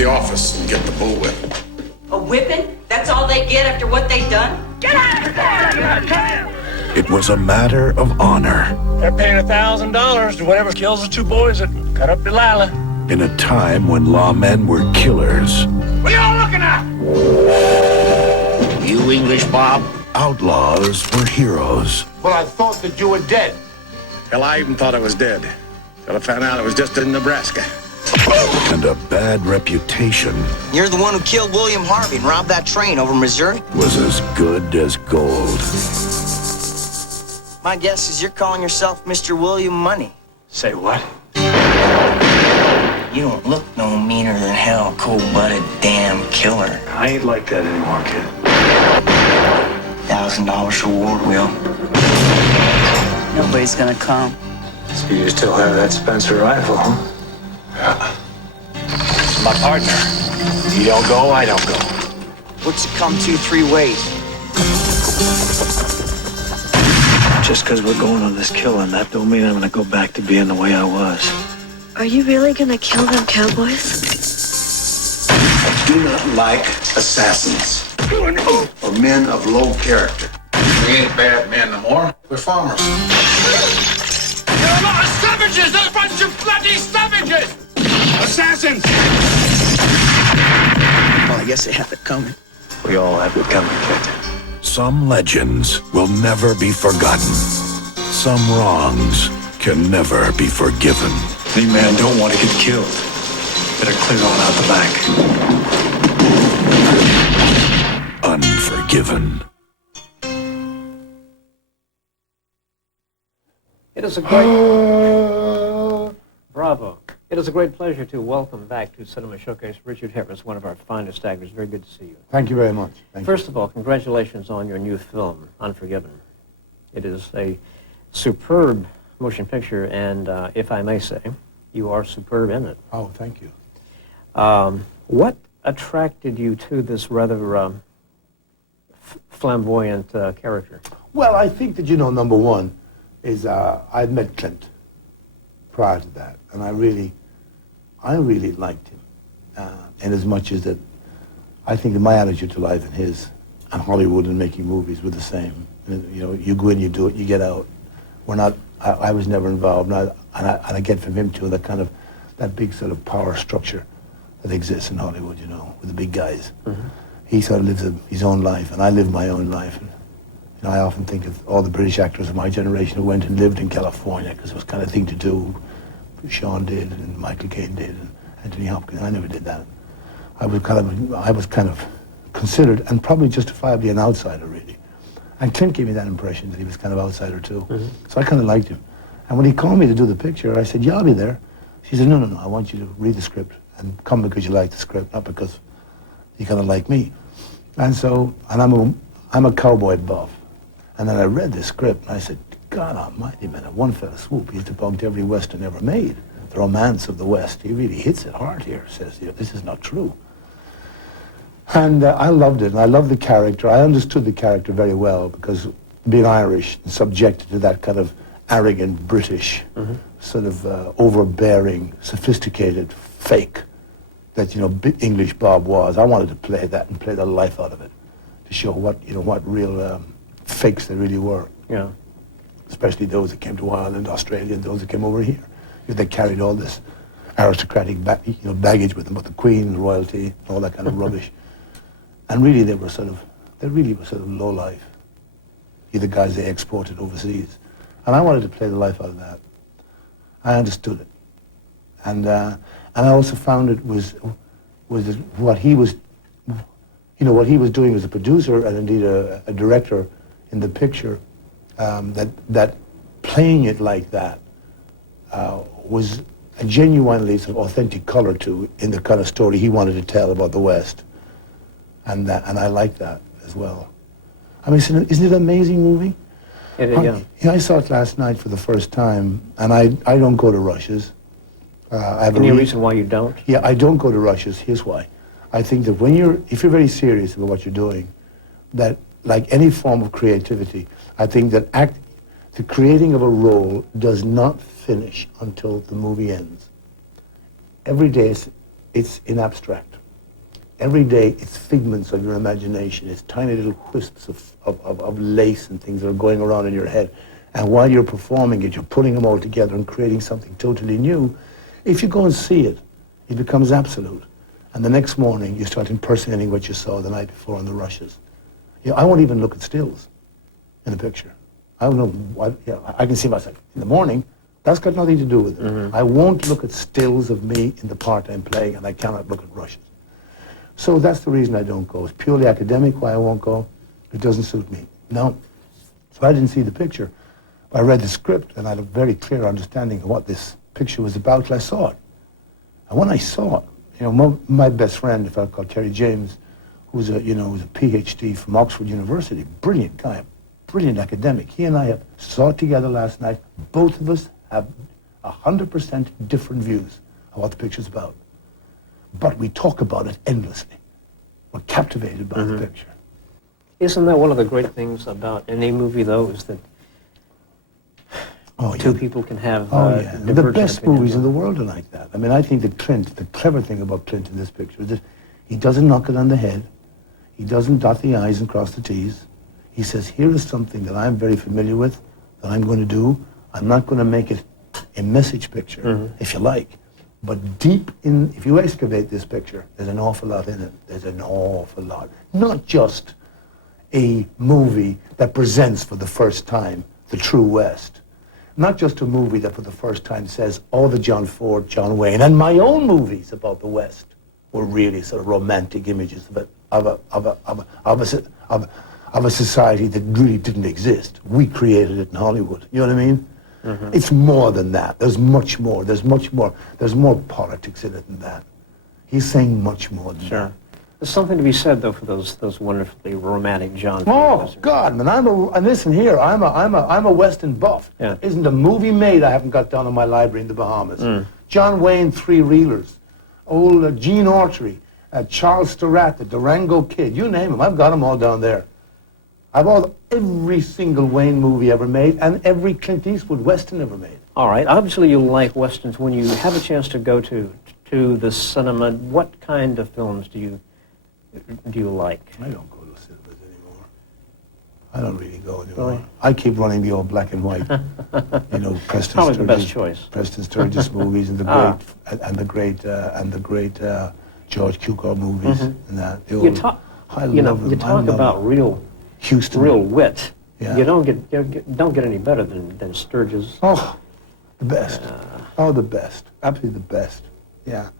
the office and get the bullwhip. A whipping? That's all they get after what they've done? Get out of there! It was a matter of honor. They're paying $1,000 to whatever kills the two boys that cut up Delilah. In a time when lawmen were killers. What are y'all looking at? You English, Bob? Outlaws were heroes. Well, I thought that you were dead. Hell, I even thought I was dead. Till I found out I was just in Nebraska. And a bad reputation. You're the one who killed William Harvey and robbed that train over Missouri? Was as good as gold. My guess is you're calling yourself Mr. William Money. Say what? You don't look no meaner than hell, cold-blooded damn killer. I ain't like that anymore, kid. $1,000 reward, Will. Nobody's gonna come. So you still have that Spencer rifle, huh? Yeah. It's my partner. You don't go, I don't go. What's it come 2-3 ways? Just because we're going on this killing, that don't mean I'm gonna go back to being the way I was. Are you really gonna kill them cowboys? I do not like assassins or men of low character. We ain't bad men no more. We're farmers. You're a lot of savages! A bunch of bloody savages! Assassins! Well, I guess they have it coming. We all have it coming, kid. Some legends will never be forgotten. Some wrongs can never be forgiven. Any man don't want to get killed. Better clear on out the back. Unforgiven. It is a great... Bravo. It is a great pleasure to welcome back to Cinema Showcase Richard Harris, one of our finest actors. Very good to see you. Thank you very much. First of all, congratulations on your new film, Unforgiven. It is a superb motion picture, and if I may say, you are superb in it. Oh, thank you. What attracted you to this rather flamboyant character? Well, I think that, number one is I'd met Clint prior to that, and I really liked him. And as much as that, I think that my attitude to life and his, and Hollywood and making movies were the same. And, you go in, you do it, you get out. We're not. I was never involved, and I get from him too that big sort of power structure that exists in Hollywood, with the big guys. Mm-hmm. He sort of lives his own life, and I live my own life. And, I often think of all the British actors of my generation who went and lived in California because it was kind of thing to do. Sean did, and Michael Caine did, and Anthony Hopkins. I never did that. I was kind of considered, and probably justifiably, an outsider, really. And Clint gave me that impression that he was kind of outsider too. Mm-hmm. So I kind of liked him. And when he called me to do the picture, I said, "Yeah, I'll be there." She said, No, I want you to read the script and come because you like the script, not because you kind of like me. And so, and I'm a cowboy buff. And then I read the script, and I said, God almighty, man, in one fell swoop, he's debunked every Western ever made. The romance of the West. He really hits it hard here, says, this is not true. And I loved it, and I loved the character. I understood the character very well, because being Irish and subjected to that kind of arrogant British, sort of overbearing, sophisticated fake that, English Bob was. I wanted to play that and play the life out of it, to show what real fakes they really were. Yeah. Especially those that came to Ireland, Australia, and those that came over here. They carried all this aristocratic baggage with them, with the Queen, royalty, and all that kind of rubbish. And really, they really were sort of low life. The guys they exported overseas. And I wanted to play the life out of that. I understood it. And I also found it was what he was, what he was doing as a producer and indeed a director in the picture, that playing it like that was a genuinely sort of authentic color to in the kind of story he wanted to tell about the West, and I like that as well. I mean, isn't it an amazing movie? Yeah. I saw it last night for the first time, and I don't go to rushes. I have Any reason why you don't? Yeah, I don't go to rushes. Here's why. I think that if you're very serious about what you're doing, that like any form of creativity, I think that the creating of a role does not finish until the movie ends. Every day it's in abstract. Every day, it's figments of your imagination. It's tiny little wisps of lace and things that are going around in your head. And while you're performing it, you're putting them all together and creating something totally new. If you go and see it, it becomes absolute. And the next morning, you start impersonating what you saw the night before in the rushes. You know, I won't even look at stills in the picture. I don't know what, you know, I can see myself in the morning. That's got nothing to do with it. Mm-hmm. I won't look at stills of me in the part I'm playing, and I cannot look at rushes. So that's the reason I don't go. It's purely academic why I won't go. It doesn't suit me. No. So I didn't see the picture. I read the script, and I had a very clear understanding of what this picture was about till I saw it. And when I saw it, you know, my best friend, a fellow called Terry James, who's a PhD from Oxford University, brilliant guy, brilliant academic. He and I have saw it together last night. Both of us have 100% different views of what the picture's about. But we talk about it endlessly. We're captivated by the picture. Isn't that one of the great things about any movie, though, is that two people can have the best movies in the world are like that. I mean, I think that Clint, the clever thing about Clint in this picture is that he doesn't knock it on the head. He doesn't dot the I's and cross the T's. He says, here is something that I'm very familiar with, that I'm going to do. I'm not going to make it a message picture, if you like. But deep in, if you excavate this picture, there's an awful lot in it. There's an awful lot. Not just a movie that presents for the first time the true West. Not just a movie that for the first time says all the John Ford, John Wayne, and my own movies about the West were really sort of romantic images of a society that really didn't exist. We created it in Hollywood. You know what I mean? It's more than that. There's much more. There's much more. There's more politics in it than that. He's saying much more than that. There's something to be said, though, for those wonderfully romantic John Ford. Oh God, man! And listen here. I'm a Western buff. Yeah. Isn't a movie made I haven't got down in my library in the Bahamas? John Wayne three-reelers, old Gene Autry, Charles Sturratt, the Durango Kid. You name them. I've got them all down there. I've every single Wayne movie ever made and every Clint Eastwood Western ever made. All right. Obviously, you like Westerns. When you have a chance to go to the cinema, what kind of films do you like? I don't go to cinemas anymore. I don't really go anymore. Really? I keep running the old black and white, you know, Preston Probably Sturges, the best choice. Preston Sturges movies and the great George Cukor movies and that. The old, you talk about real Houston, real wit. Yeah. You don't get any better than Sturges. Oh, the best. The best. Absolutely the best. Yeah.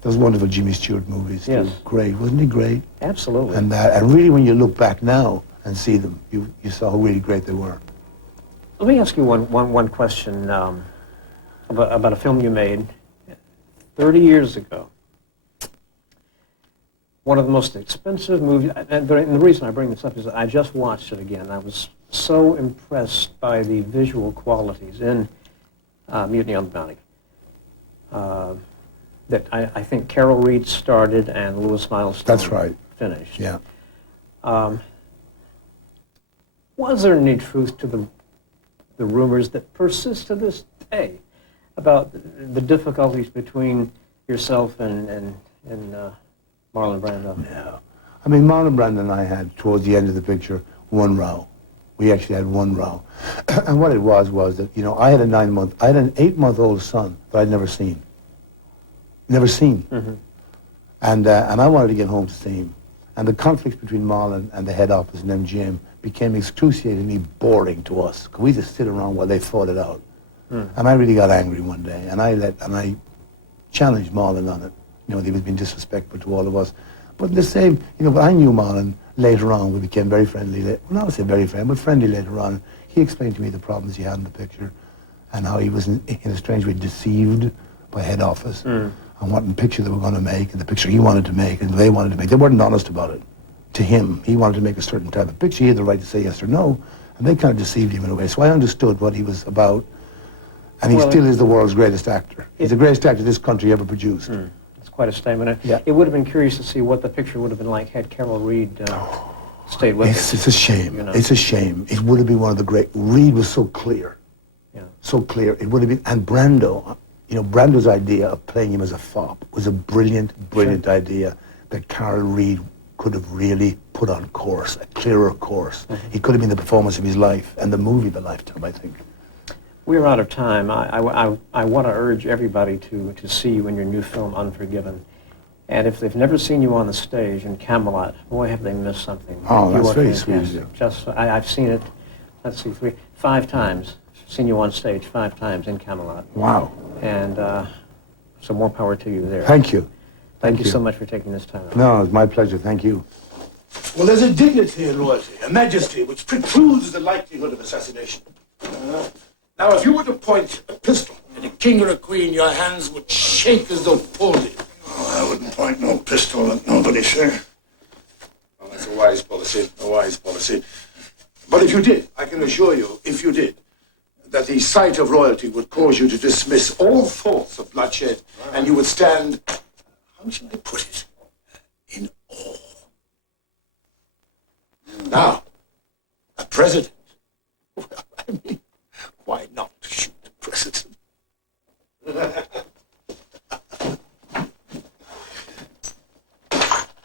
Those wonderful Jimmy Stewart movies. Yes. Too. Great. Wasn't he great? Absolutely. And really when you look back now and see them, you saw how really great they were. Let me ask you one question about a film you made 30 years ago. One of the most expensive movies, and the reason I bring this up is that I just watched it again. I was so impressed by the visual qualities in Mutiny on the Bounty that I think Carol Reed started and Louis Milestone finished. Yeah. Was there any truth to the rumors that persist to this day about the difficulties between yourself and Marlon Brando? No. I mean, Marlon Brando and I had, towards the end of the picture, one row. We actually had one row. And what it was that, you know, I had an 8-month-old son that I'd never seen. Never seen. And I wanted to get home to see him. And the conflicts between Marlon and the head office and MGM became excruciatingly boring to us. Because we just sit around while they fought it out. And I really got angry one day. And I challenged Marlon on it. You know, he was being disrespectful to all of us. But the same, you know, but I knew Marlon later on. We became very friendly. Well, not to say very friendly, but friendly later on. He explained to me the problems he had in the picture and how he was, in a strange way, deceived by head office on what picture they were going to make and the picture he wanted to make and they wanted to make. They weren't honest about it. To him, he wanted to make a certain type of picture. He had the right to say yes or no, and they kind of deceived him in a way. So I understood what he was about, and he still is the world's greatest actor. He's the greatest actor this country ever produced. Quite a statement. Yeah. It would have been curious to see what the picture would have been like had Carol Reed stayed with us. It's a shame. You know? It's a shame. It would have been one of the great. Reed was so clear. Yeah. So clear. It would have been. And Brando, You know, Brando's idea of playing him as a fop was a brilliant, brilliant idea that Carol Reed could have really put on course, a clearer course. He could have been the performance of his life and the movie of a lifetime, I think. We're out of time. I want to urge everybody to see you in your new film, Unforgiven. And if they've never seen you on the stage in Camelot, boy, have they missed something. Oh, You that's are very sweet of fantastic. you. Just, I've seen it, let's see, 5 times. Seen you on stage 5 times in Camelot. Wow. And so more power to you there. Thank you. Thank you so much for taking this time. No, it's my pleasure. Thank you. Well, there's a dignity in royalty, a majesty, which precludes the likelihood of assassination. Now, if you were to point a pistol at a king or a queen, your hands would shake as though pulled in. Oh, I wouldn't point no pistol at nobody, sir. Well, that's a wise policy, a wise policy. But if you did, I can assure you, if you did, that the sight of royalty would cause you to dismiss all thoughts of bloodshed, and you would stand, how shall I put it, in awe. Now, a president. Well, I mean, why not shoot the president?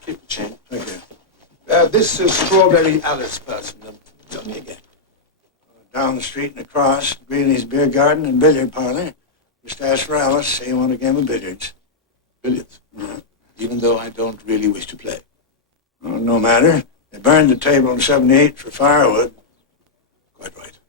Keep the chain. Thank you. This is Strawberry Alice person. Tell me again. Down the street and across, Greeny's Beer Garden and Billiard Parlor. Just ask for Alice, say you want a game of billiards. Billiards. Even though I don't really wish to play. Oh, no matter. They burned the table in '78 for firewood. Quite right.